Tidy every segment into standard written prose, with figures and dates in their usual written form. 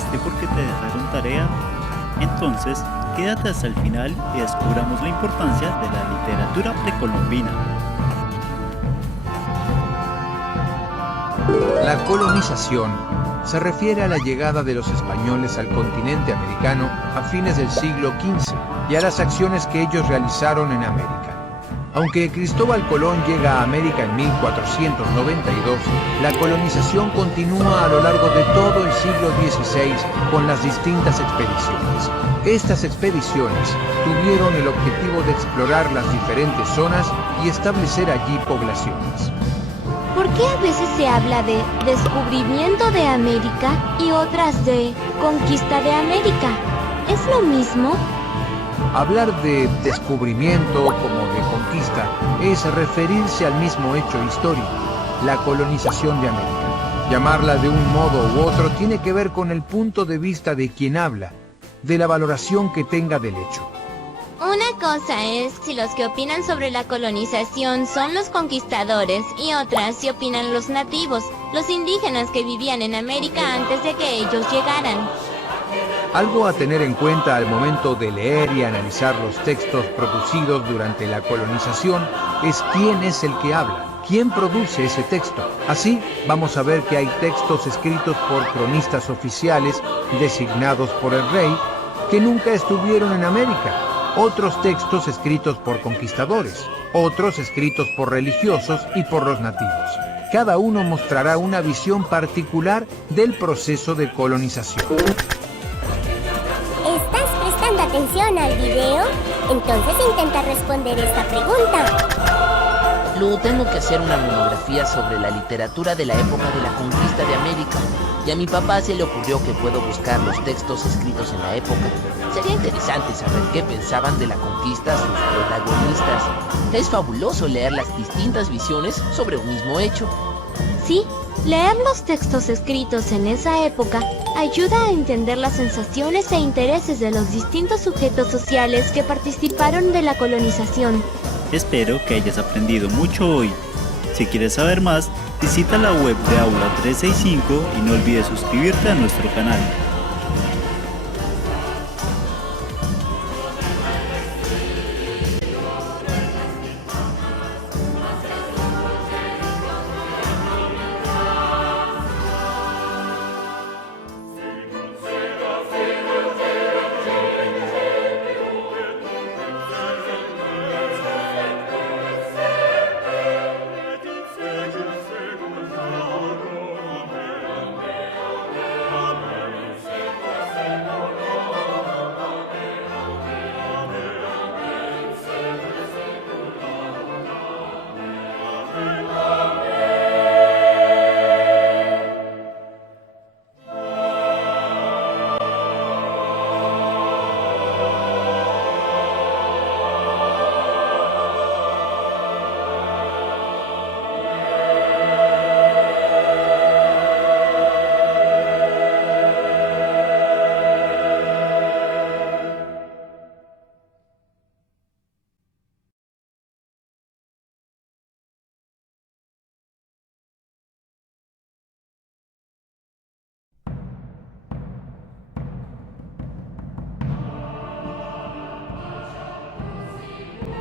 quedaste porque te dejaron tarea? Entonces, quédate hasta el final y descubramos la importancia de la literatura precolombina. La colonización se refiere a la llegada de los españoles al continente americano a fines del siglo XV y a las acciones que ellos realizaron en América. Aunque Cristóbal Colón llega a América en 1492, la colonización continúa a lo largo de todo el siglo XVI con las distintas expediciones. Estas expediciones tuvieron el objetivo de explorar las diferentes zonas y establecer allí poblaciones. ¿Por qué a veces se habla de descubrimiento de América y otras de conquista de América? ¿Es lo mismo? Hablar de descubrimiento como de conquista es referirse al mismo hecho histórico, la colonización de América. Llamarla de un modo u otro tiene que ver con el punto de vista de quien habla, de la valoración que tenga del hecho. Una cosa es si los que opinan sobre la colonización son los conquistadores y otra si opinan los nativos, los indígenas que vivían en América antes de que ellos llegaran. Algo a tener en cuenta al momento de leer y analizar los textos producidos durante la colonización es quién es el que habla, quién produce ese texto. Así, vamos a ver que hay textos escritos por cronistas oficiales designados por el rey que nunca estuvieron en América, otros textos escritos por conquistadores, otros escritos por religiosos y por los nativos. Cada uno mostrará una visión particular del proceso de colonización. ¿Estás prestando atención al video? Entonces intenta responder esta pregunta. Lu, tengo que hacer una monografía sobre la literatura de la época de la conquista de América. Y a mi papá se le ocurrió que puedo buscar los textos escritos en la época. Sería interesante saber qué pensaban de la conquista sus protagonistas. Es fabuloso leer las distintas visiones sobre un mismo hecho. Sí, leer los textos escritos en esa época ayuda a entender las sensaciones e intereses de los distintos sujetos sociales que participaron de la colonización. Espero que hayas aprendido mucho hoy. Si quieres saber más, visita la web de Aula 365 y no olvides suscribirte a nuestro canal.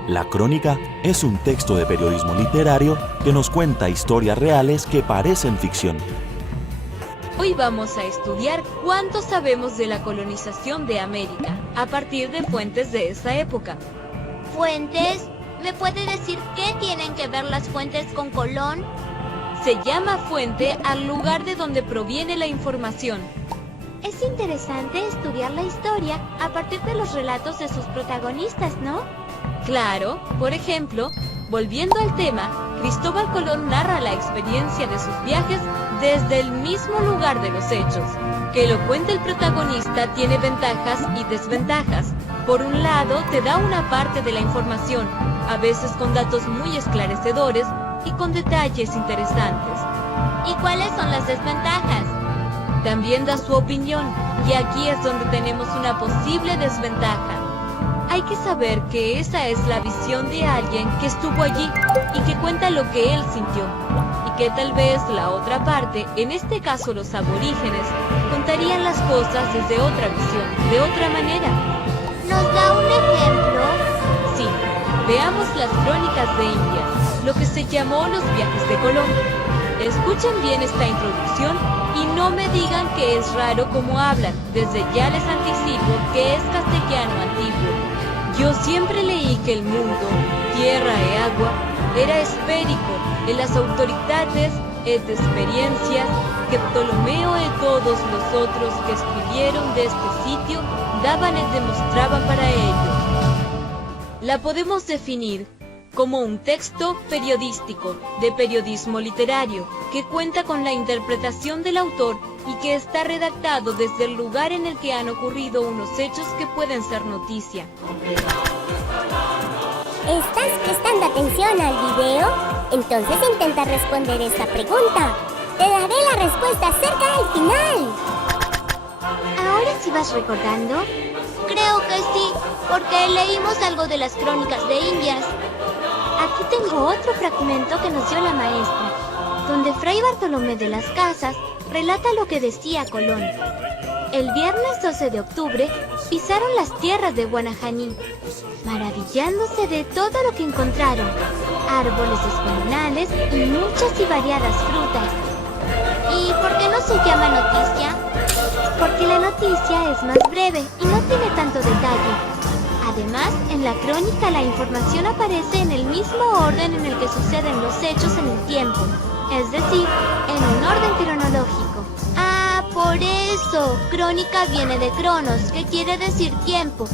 La crónica es un texto de periodismo literario que nos cuenta historias reales que parecen ficción. Hoy vamos a estudiar cuánto sabemos de la colonización de América a partir de fuentes de esa época. ¿Fuentes? ¿Me puede decir qué tienen que ver las fuentes con Colón? Se llama fuente al lugar de donde proviene la información. Es interesante estudiar la historia a partir de los relatos de sus protagonistas, ¿no? Claro, por ejemplo, volviendo al tema, Cristóbal Colón narra la experiencia de sus viajes desde el mismo lugar de los hechos. Que lo cuente el protagonista tiene ventajas y desventajas. Por un lado, te da una parte de la información, a veces con datos muy esclarecedores y con detalles interesantes. ¿Y cuáles son las desventajas? También da su opinión, y aquí es donde tenemos una posible desventaja. Hay que saber que esa es la visión de alguien que estuvo allí y que cuenta lo que él sintió, y que tal vez la otra parte, en este caso los aborígenes, contarían las cosas desde otra visión, de otra manera. ¿Nos da un ejemplo? Sí, veamos las crónicas de Indias, lo que se llamó los viajes de Colón. Escuchen bien esta introducción y no me digan que es raro como hablan, desde ya les anticipo que es castellano antiguo. Yo siempre leí que el mundo, tierra y agua, era esférico en las autoridades de experiencias que Ptolomeo y todos los otros que escribieron de este sitio daban y demostraban para ello. La podemos definir como un texto periodístico, de periodismo literario, que cuenta con la interpretación del autor y que está redactado desde el lugar en el que han ocurrido unos hechos que pueden ser noticia. ¿Estás prestando atención al video? Entonces intenta responder esta pregunta. Te daré la respuesta cerca del final. ¿Ahora sí vas recordando? Creo que sí, porque leímos algo de las crónicas de Indias. Aquí tengo otro fragmento que nos dio la maestra, donde Fray Bartolomé de las Casas relata lo que decía Colón. El viernes 12 de octubre pisaron las tierras de Guanajaní, maravillándose de todo lo que encontraron, árboles descomunales y muchas y variadas frutas. ¿Y por qué no se llama noticia? Porque la noticia es más breve y no tiene tanto detalle. Además, en la crónica la información aparece en el mismo orden en el que suceden los hechos en el tiempo, es decir, en un orden cronológico. Ah, por eso, crónica viene de cronos, que quiere decir tiempo.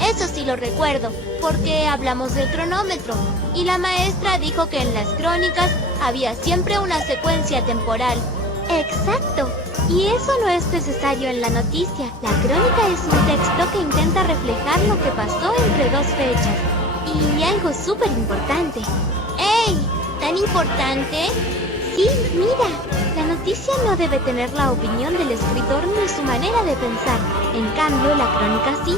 Eso sí lo recuerdo, porque hablamos del cronómetro, y la maestra dijo que en las crónicas había siempre una secuencia temporal. Exacto, y eso no es necesario en la noticia. La crónica es un texto que intenta reflejar lo que pasó entre dos fechas. Y algo súper importante. ¡Ey! ¿Tan importante? Sí, mira, la noticia no debe tener la opinión del escritor ni su manera de pensar. En cambio, la crónica sí.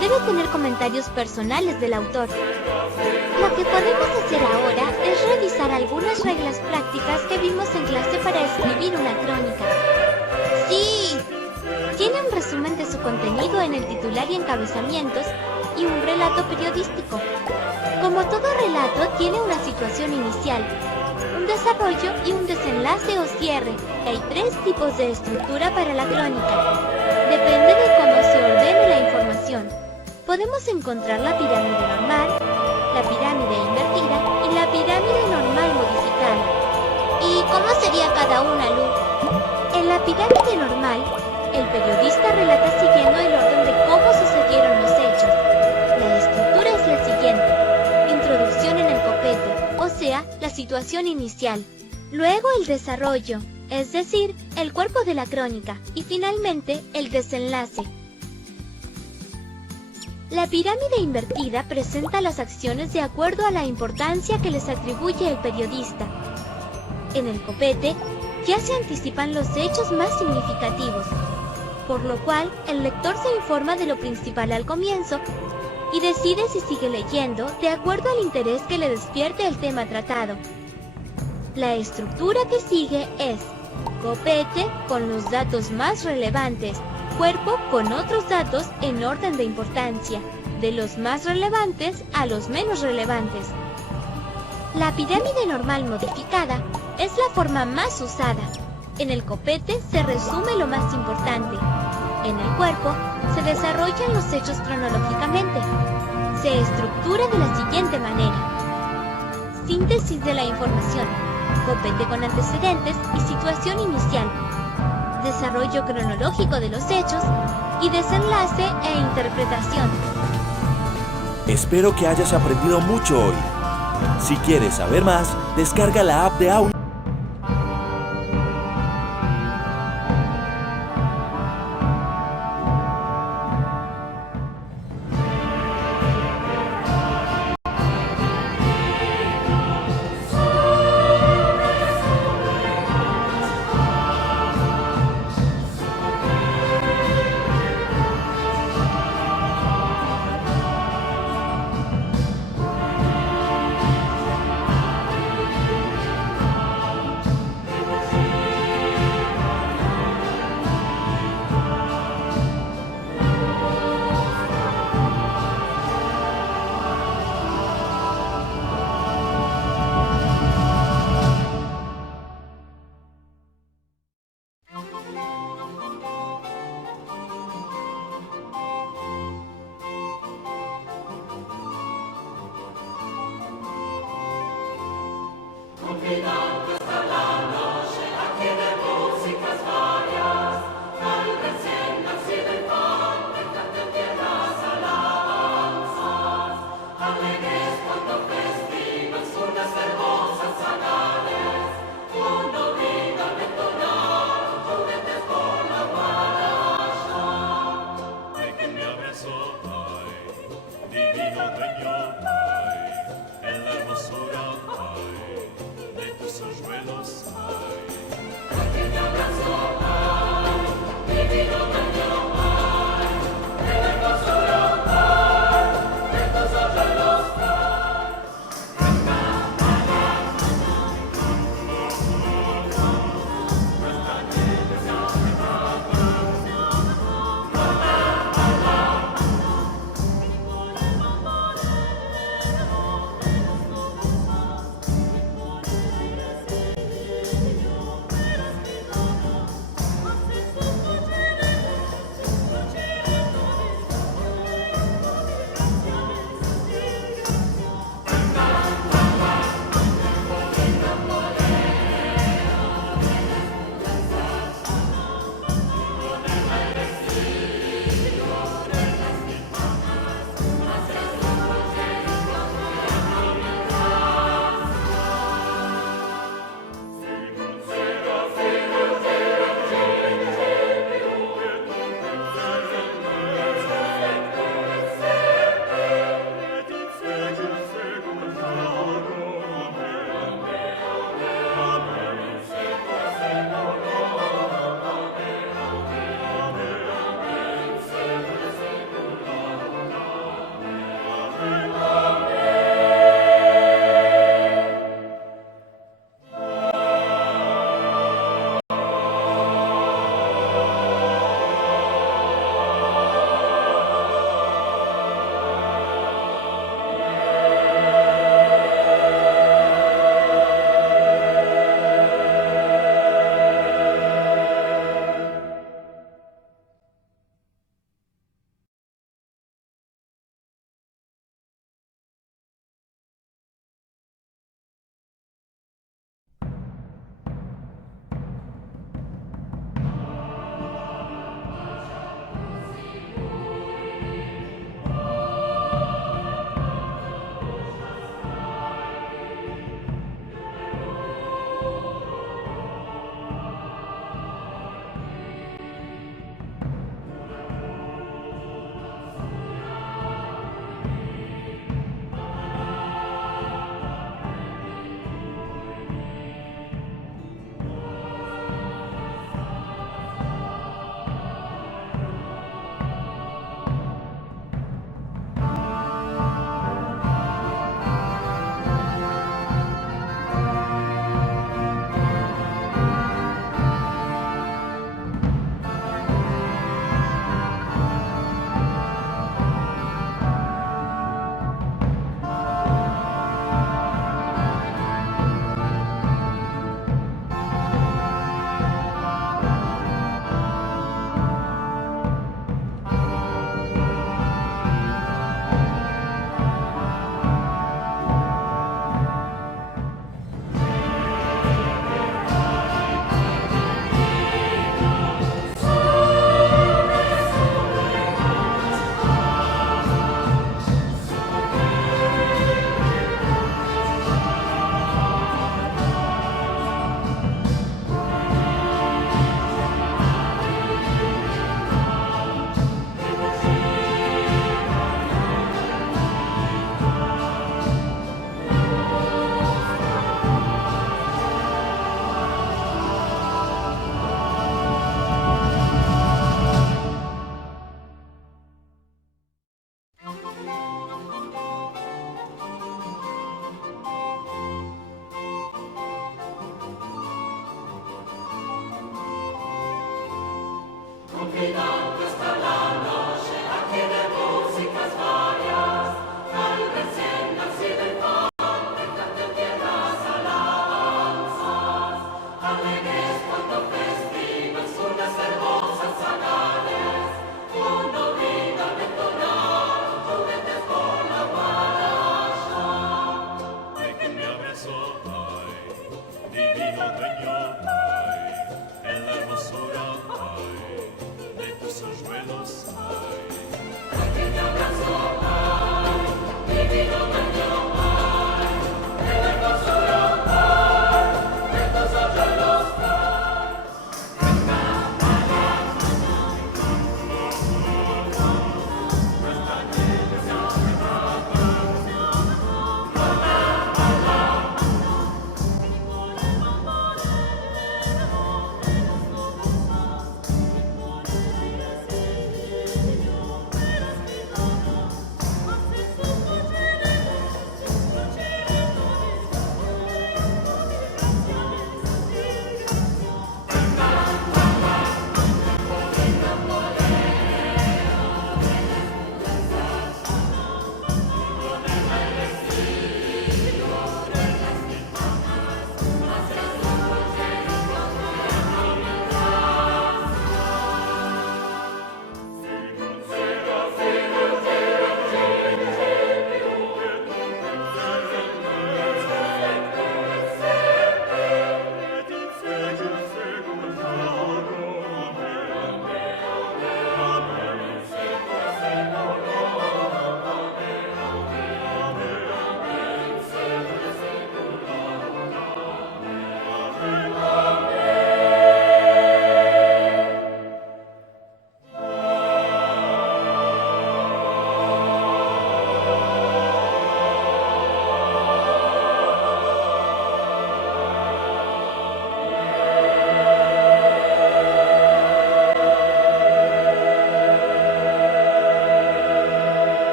Debe tener comentarios personales del autor. Lo que podemos hacer ahora es revisar algunas reglas prácticas que vimos en clase para escribir una crónica. ¡Sí! Tiene un resumen de su contenido en el titular y encabezamientos y un relato periodístico. Como todo relato, tiene una situación inicial, un desarrollo y un desenlace o cierre. Hay tres tipos de estructura para la crónica. Depende de cómo se ordene la información. Podemos encontrar la pirámide normal, la pirámide invertida y la pirámide normal modificada. ¿Y cómo sería cada una, Lu? En la pirámide normal, el periodista relata siguiendo el orden de cómo sucedieron los hechos. La estructura es la siguiente: introducción en el copete, o sea, la situación inicial. Luego el desarrollo, es decir, el cuerpo de la crónica. Y finalmente, el desenlace. La pirámide invertida presenta las acciones de acuerdo a la importancia que les atribuye el periodista. En el copete, ya se anticipan los hechos más significativos, por lo cual el lector se informa de lo principal al comienzo y decide si sigue leyendo de acuerdo al interés que le despierte el tema tratado. La estructura que sigue es copete con los datos más relevantes, cuerpo con otros datos en orden de importancia, de los más relevantes a los menos relevantes. La pirámide normal modificada es la forma más usada. En el copete se resume lo más importante. En el cuerpo se desarrollan los hechos cronológicamente. Se estructura de la siguiente manera: síntesis de la información, copete con antecedentes y situación inicial, desarrollo cronológico de los hechos y desenlace e interpretación. Espero que hayas aprendido mucho hoy. Si quieres saber más, descarga la app de Aula.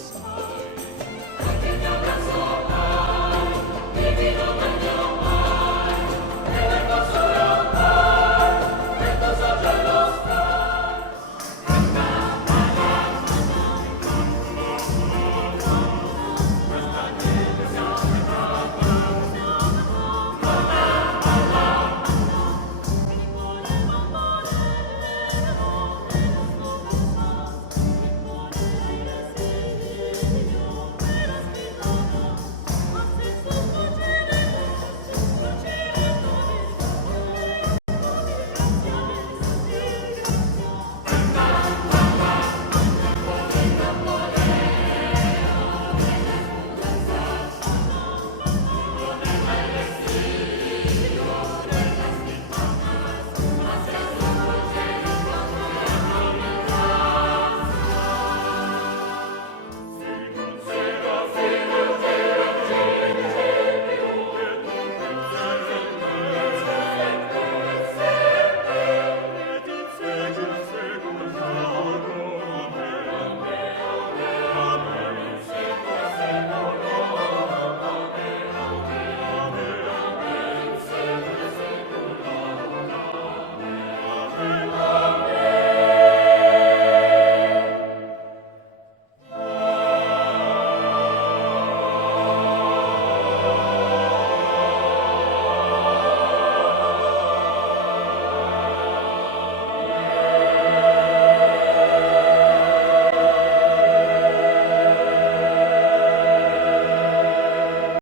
side.